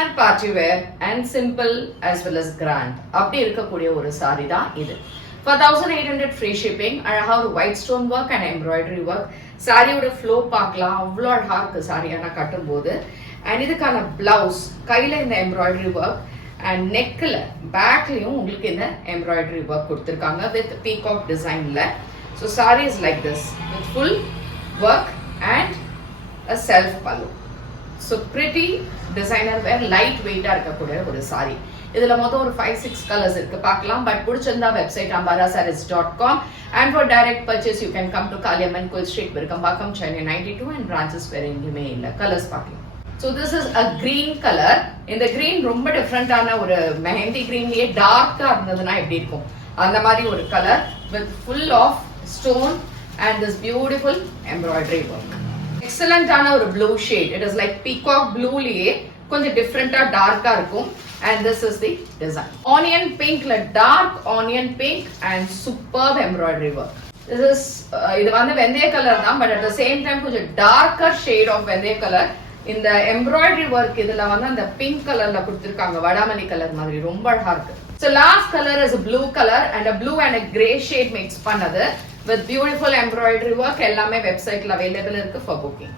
Designer party wear and simple as well as grand அப்படி இருக்கக்கூடிய ஒரு saree தான் இது. For 1800 free shipping. அழகா ஒரு white stone work and embroidery work. சாரியோட ஃப்ளோ பார்க்கலாம், அவ்வளோ அழகா இருக்கு சாரியான கட்டும் போது. அண்ட் இதுக்கான பிளவுஸ் கையில இந்த எம்ப்ராய்டரி ஒர்க் அண்ட் நெக்ல பேக்லயும் உங்களுக்கு இந்த எம்ப்ராய்டரி ஒர்க் கொடுத்துருக்காங்க வித் பீகாக் டிசைன்ல. So sari is like this with full work and a self pallu. So pretty designer wear light வெயிட்டா இருக்கக்கூடிய ஒரு சாரி. இதுல மொத்தம் ஒரு 5-6 கலர்ஸ் இருக்கு பார்க்கலாம். பட் பிடிச்சிருந்தா website ambarasarees.com and for direct purchase you can come to Kaliamman Cool Street, Virkambakam, Chennai 92 and branches வேற எங்கேயுமே இல்ல. கலர்ஸ் பார்க்கலாம். So this is a green color. இந்த green ரொம்ப டிஃபரெண்டான ஒரு மெஹந்தி greenலயே டார்க்கா இருந்ததுன்னா எப்படி இருக்கும் அந்த மாதிரி ஒரு colour with full of stone and this beautiful embroidery work. எக்ஸலண்டான ஒரு blue shade. It is like peacock blueலயே கொஞ்சம் டிஃபரெண்டா டார்க்கா இருக்கும். And this is the design. Onion pink, like dark onion pink and superb embroidery work. This is இது வந்து வெந்தய colour தான், but at the same time கொஞ்சம் darker shade of வெந்தய colour. இந்த எம்ப்ராய்டரி ஒர்க் இதுல வந்து அந்த பிங்க் கலர்ல கொடுத்திருக்காங்க, வடாமல்லி கலர் மாதிரி ரொம்ப அழகா இருக்கு. So last color is a blue color and a blue and a grey shade mix பண்ணது with beautiful embroidery work. எல்லாமே வெப்சைட்ல அவைலபிள் இருக்கு for booking.